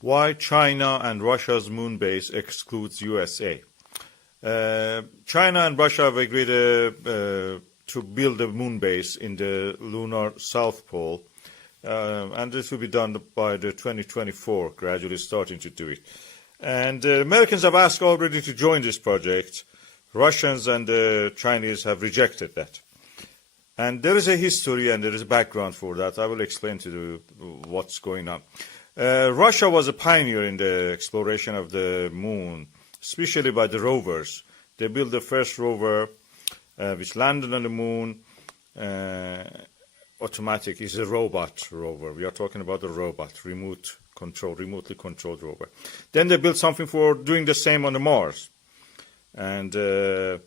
Why China and Russia's moon base excludes USA. China and Russia have agreed to build a moon base in the lunar South Pole, and this will be done by the 2024, gradually starting to do it. And the Americans have asked already to join this project. Russians and the Chinese have rejected that. And there is a history and there is a background for that. I will explain to you what's going on. Russia was a pioneer in the exploration of the moon, especially by the rovers. They built the first rover which landed on the moon. Automatic is a robot rover. We are talking about a robot, remotely controlled rover. Then they built something for doing the same on the Mars. And the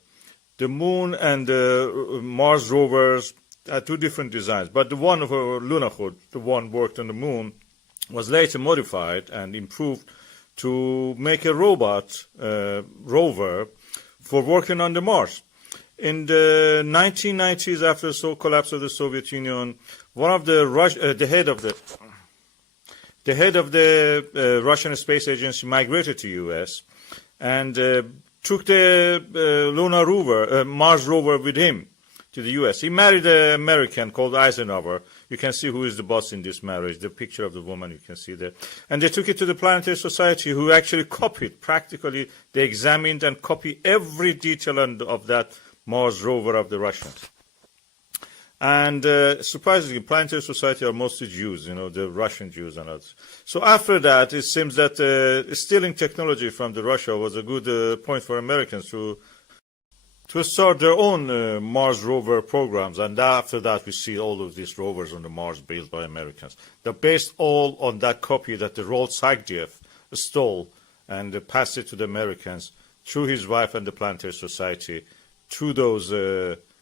moon and the Mars rovers had two different designs. But the one of Lunokhod, the one worked on the moon, was later modified and improved to make a robot rover for working on the Mars. In the 1990s, after the collapse of the Soviet Union, one of the head of the Russian space agency migrated to US and took the lunar rover, Mars rover, with him to the US. He married an American called Eisenhower. You can see who is the boss in this marriage, the picture of the woman you can see there. And they took it to the Planetary Society, who actually copied, practically, they examined and copied every detail of that Mars rover of the Russians. And surprisingly, Planetary Society are mostly Jews, the Russian Jews and others. So after that, it seems that stealing technology from the Russia was a good point for Americans to start their own Mars rover programs. And after that, we see all of these rovers on the Mars built by Americans. They're based all on that copy that the Roald Sagdiev stole and passed it to the Americans through his wife and the Planetary Society, through those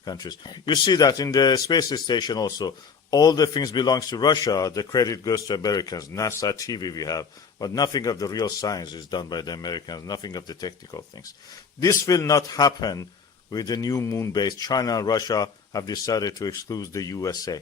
countries. You see that in the space station also. All the things belongs to Russia. The credit goes to Americans. NASA TV we have. But nothing of the real science is done by the Americans. Nothing of the technical things. This will not happen with the new moon base. China and Russia have decided to exclude the USA.